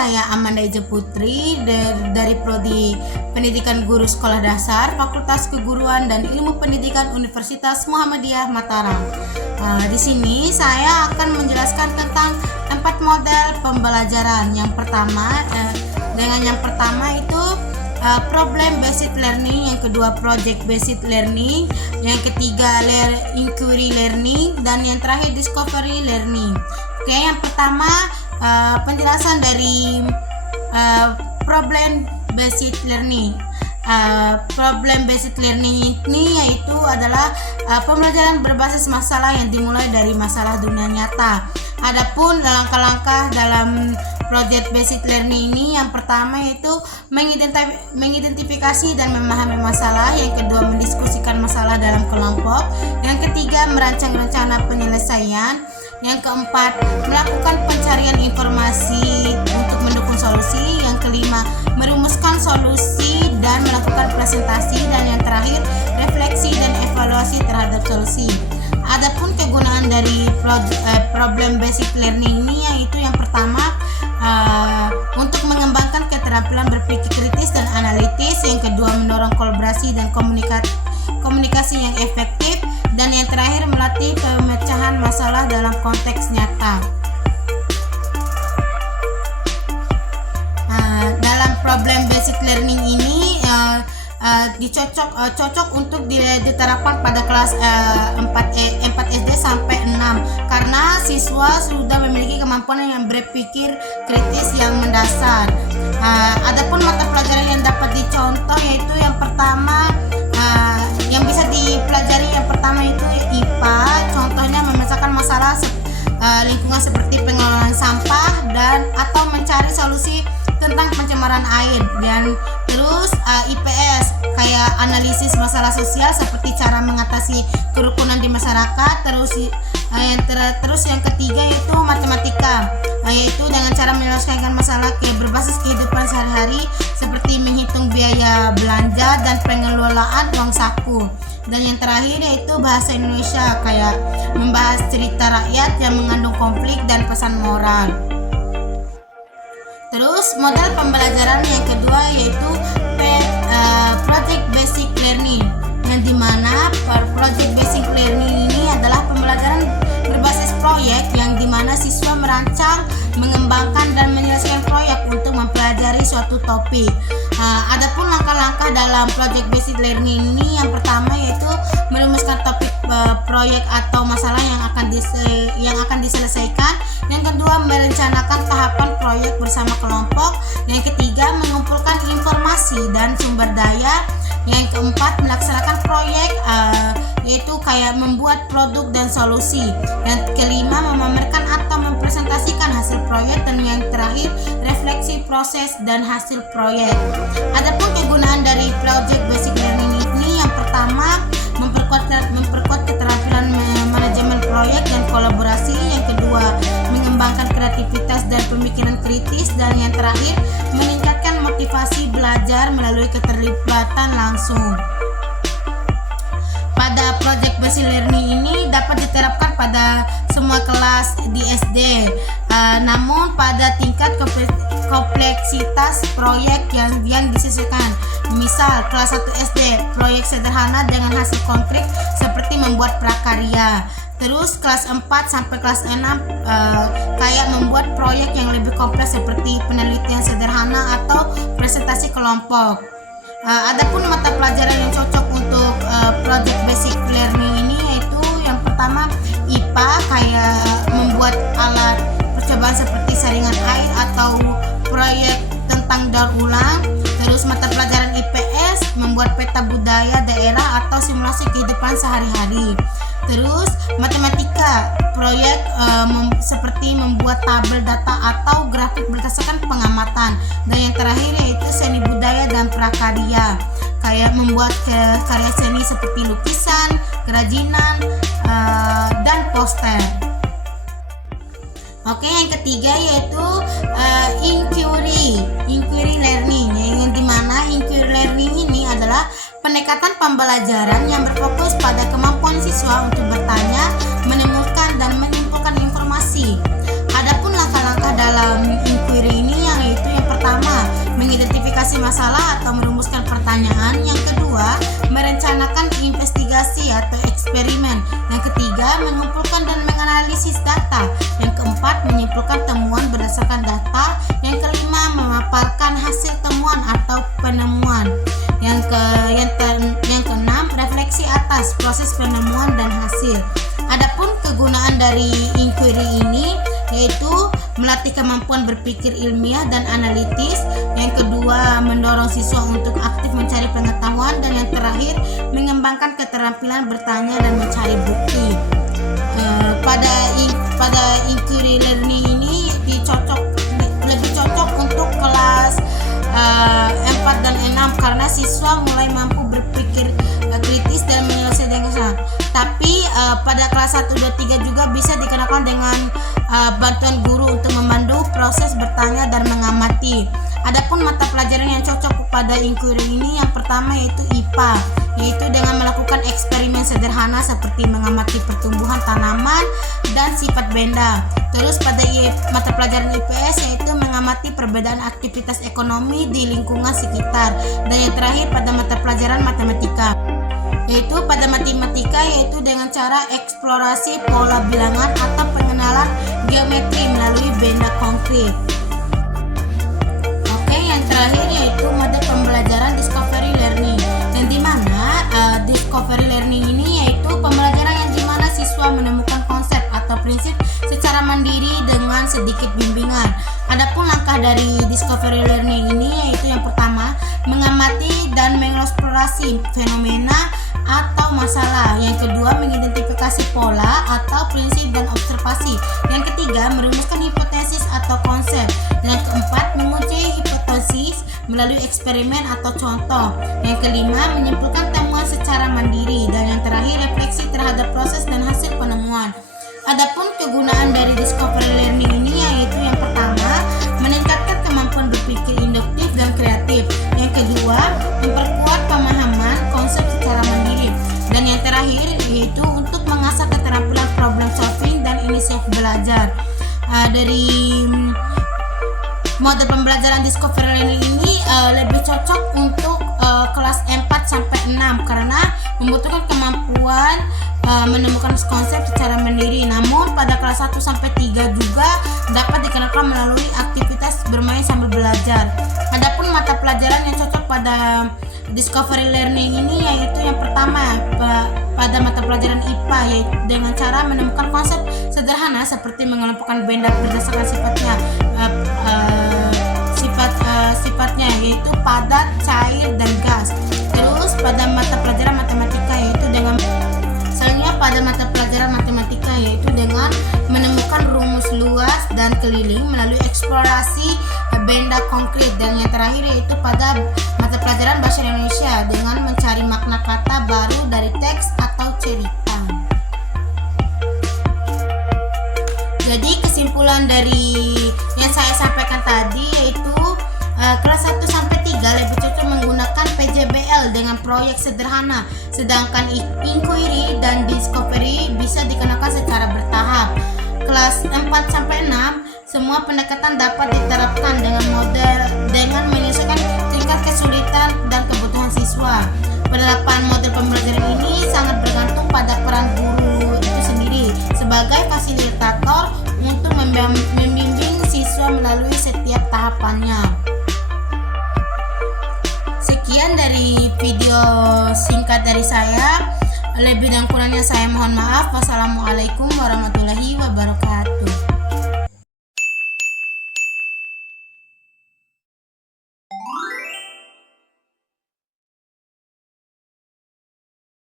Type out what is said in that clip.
saya Amanda Ija Putri dari Prodi Pendidikan Guru Sekolah Dasar, Fakultas Keguruan dan Ilmu Pendidikan Universitas Muhammadiyah Mataram. Di sini saya akan menjelaskan tentang 4 model pembelajaran. Yang pertama itu problem based learning, yang kedua project based learning, yang ketiga inquiry learning, dan yang terakhir discovery learning. Oke, yang pertama penjelasan dari problem based learning. Problem based learning ini yaitu adalah pembelajaran berbasis masalah yang dimulai dari masalah dunia nyata. Adapun langkah-langkah dalam project based learning ini, yang pertama yaitu mengidentifikasi dan memahami masalah, yang kedua mendiskusikan masalah dalam kelompok, yang ketiga merancang rencana penyelesaian, yang keempat melakukan pencarian informasi untuk mendukung solusi, yang kelima merumuskan solusi dan melakukan presentasi, dan yang terakhir refleksi dan evaluasi terhadap solusi. Adapun kegunaan dari problem basic learning ini yaitu yang pertama untuk mengembangkan keterampilan berpikir kritis dan analitis, yang kedua mendorong kolaborasi dan komunikasi yang efektif, dan yang terakhir melatih pemecahan masalah dalam konteks nyata. Dalam problem basic learning ini cocok untuk diterapkan pada kelas 4 SD sampai 6 karena siswa sudah memiliki kemampuan yang berpikir kritis yang mendasar. Adapun mata pelajaran yang dapat dicontoh yaitu yang pertama yang bisa dipelajari, yang pertama itu IPA, contohnya memecahkan masalah lingkungan seperti pengelolaan sampah dan atau mencari solusi tentang pencemaran air, dan terus IPS kayak analisis masalah sosial seperti cara mengatasi kerukunan di masyarakat. Terus yang ketiga yaitu matematika, yaitu dengan cara menyelesaikan masalah berbasis kehidupan sehari-hari seperti menghitung biaya belanja dan pengelolaan uang saku. Dan yang terakhir yaitu bahasa Indonesia, kayak membahas cerita rakyat yang mengandung konflik dan pesan moral. Terus model pembelajaran yang kedua yaitu project basic learning, yang dimana project basic learning ini adalah pembelajaran berbasis proyek yang dimana siswa merancang, mengembangkan dan menyelesaikan proyek untuk mempelajari suatu topik. Adapun langkah-langkah dalam project based learning ini, yang pertama yaitu merumuskan topik proyek atau masalah yang akan diselesaikan, yang kedua merencanakan tahapan proyek bersama kelompok, yang ketiga mengumpulkan informasi dan sumber daya, yang keempat melaksanakan proyek yaitu kayak membuat produk dan solusi, yang kelima memamerkan atau mempresentasikan hasil proyek, dan yang terakhir refleksi proses dan hasil proyek. Adapun kegunaan dari project basic learning ini, yang pertama memperkuat keterampilan manajemen proyek dan kolaborasi, yang kedua mengembangkan kreativitas dan pemikiran kritis, dan yang terakhir meningkatkan motivasi belajar melalui keterlibatan langsung. Pada project based learning ini dapat diterapkan pada semua kelas di SD, namun pada tingkat kompleksitas proyek yang disesuaikan. Misal kelas 1 SD proyek sederhana dengan hasil konkret seperti membuat prakarya. Terus kelas 4 sampai kelas 6 kayak membuat proyek yang lebih kompleks seperti penelitian sederhana atau presentasi kelompok. Adapun mata pelajaran yang cocok untuk project basic learning ini yaitu yang pertama IPA, kayak membuat alat percobaan seperti saringan air atau proyek tentang daur ulang. Terus mata pelajaran IPS membuat peta budaya daerah atau simulasi kehidupan sehari-hari. Terus matematika proyek seperti membuat tabel data atau grafik berdasarkan pengamatan, dan yang terakhir yaitu seni budaya dan prakarya, kayak membuat karya seni seperti lukisan, kerajinan, dan poster. Oke, yang ketiga yaitu inquiry learning, yang dimana inquiry learning ini adalah pendekatan pembelajaran yang berfokus pada kemampuan siswa untuk bertanya, menemukan dan menyimpulkan informasi. Adapun langkah-langkah dalam inquiry ini yaitu aktivitas, proses penemuan dan hasil. Adapun kegunaan dari inquiry ini yaitu melatih kemampuan berpikir ilmiah dan analitis. Yang kedua, mendorong siswa untuk aktif mencari pengetahuan, dan yang terakhir, mengembangkan keterampilan bertanya dan mencari bukti. Pada inquiry learning ini lebih cocok untuk kelas 4 dan 6 karena siswa mulai mampu berpikir kritis dan menyelesaikan kesalahan. Tapi pada kelas 1, 2, 3 juga bisa dikenakan dengan bantuan guru untuk memandu proses bertanya dan mengamati. Adapun mata pelajaran yang cocok pada inquiry ini yang pertama yaitu IPA, yaitu dengan melakukan eksperimen sederhana seperti mengamati pertumbuhan tanaman dan sifat benda. Terus pada mata pelajaran IPS yaitu mengamati perbedaan aktivitas ekonomi di lingkungan sekitar. Dan yang terakhir pada mata pelajaran matematika, yaitu pada matematika yaitu dengan cara eksplorasi pola bilangan atau pengenalan geometri melalui benda konkret. Oke, yang terakhir yaitu mode pembelajaran discovery learning, yang dimana discovery learning ini yaitu pembelajaran yang dimana siswa menemukan konsep atau prinsip secara mandiri dengan sedikit bimbingan. Adapun langkah dari discovery learning ini yaitu yang pertama, mengamati dan mengeksplorasi fenomena atau masalah. Yang kedua, mengidentifikasi pola atau prinsip dan observasi. Yang ketiga, merumuskan hipotesis atau konsep. Yang keempat, menguji hipotesis melalui eksperimen atau contoh. Yang kelima, menyimpulkan temuan secara mandiri. Dan yang terakhir, refleksi terhadap proses dan hasil penemuan. Adapun kegunaan dari discovery learning ini yaitu yang pertama, meningkatkan kemampuan berpikir induktif dan kreatif. Yang kedua, memperkuat pemahaman konsep secara mandiri. Dan yang terakhir yaitu untuk mengasah keterampilan problem solving dan inisiatif belajar. Dari mode pembelajaran discovery learning ini lebih cocok untuk kelas 4 sampai 6 karena membutuhkan kemampuan menemukan konsep secara mandiri. Namun pada kelas 1 sampai 3 juga dapat dikenakan melalui aktivitas bermain sambil belajar. Adapun mata pelajaran yang cocok pada discovery learning ini yaitu yang pertama pada mata pelajaran IPA yaitu dengan cara menemukan konsep sederhana seperti mengelompokkan benda berdasarkan sifatnya yaitu padat, cair, dan gas. Terus pada mata pelajaran matematika yaitu dengan pada mata pelajaran matematika yaitu dengan menemukan rumus luas dan keliling melalui eksplorasi benda konkret. Dan yang terakhir yaitu pada mata pelajaran bahasa Indonesia dengan mencari makna kata baru dari teks atau cerita. Jadi kesimpulan dari yang saya sampaikan tadi yaitu kelas 1 sampai 3 lebih cocok menggunakan PJBL dengan proyek sederhana, sedangkan inquiry dan discovery bisa dikenakan secara bertahap. Kelas 4 sampai 6 semua pendekatan dapat diterapkan dengan menyesuaikan tingkat kesulitan dan kebutuhan siswa. Penerapan model pembelajaran ini sangat bergantung pada peran guru itu sendiri sebagai fasilitator untuk membimbing siswa melalui setiap tahapannya. Sekian dari video singkat dari saya. Lebih dan kurangnya saya mohon maaf. Wassalamualaikum warahmatullahi wabarakatuh.